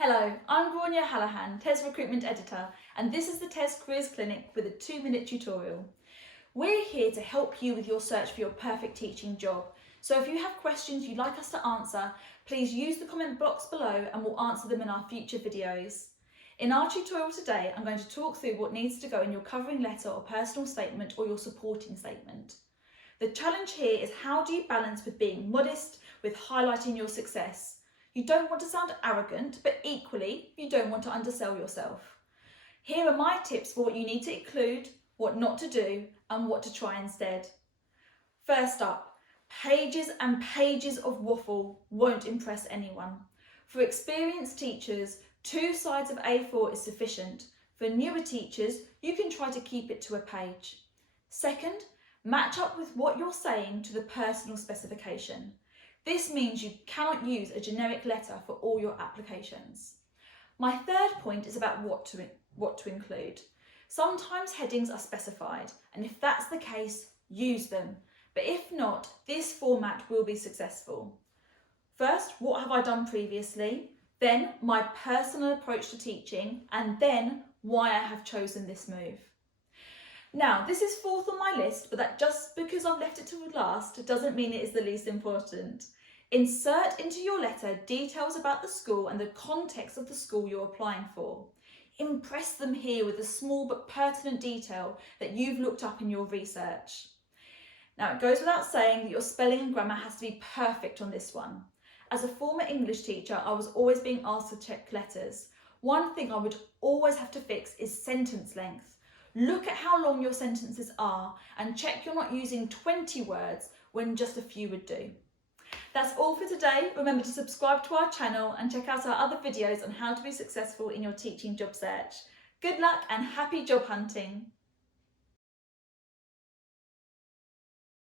Hello, I'm Grainne Hallahan, Tes Recruitment Editor, and this is the Tes Careers Clinic with a 2-minute tutorial. We're here to help you with your search for your perfect teaching job. So if you have questions you'd like us to answer, please use the comment box below and we'll answer them in our future videos. In our tutorial today, I'm going to talk through what needs to go in your covering letter or personal statement or your supporting statement. The challenge here is how do you balance with being modest with highlighting your success? You don't want to sound arrogant, but equally, you don't want to undersell yourself. Here are my tips for what you need to include, what not to do, and what to try instead. First up, pages and pages of waffle won't impress anyone. For experienced teachers, 2 sides of A4 is sufficient. For newer teachers, you can try to keep it to a page. Second, match up with what you're saying to the personal specification. This means you cannot use a generic letter for all your applications. My third point is about what to include. Sometimes headings are specified, and if that's the case, use them. But if not, this format will be successful. First, what have I done previously? Then, my personal approach to teaching, and then why I have chosen this move. Now, this is 4th on my list, but that just because I've left it to last doesn't mean it is the least important. Insert into your letter details about the school and the context of the school you're applying for. Impress them here with a small but pertinent detail that you've looked up in your research. Now, it goes without saying that your spelling and grammar has to be perfect on this one. As a former English teacher, I was always being asked to check letters. One thing I would always have to fix is sentence length. Look at how long your sentences are and check you're not using 20 words when just a few would do. That's all for today. Remember to subscribe to our channel and check out our other videos on how to be successful in your teaching job search. Good luck and happy job hunting!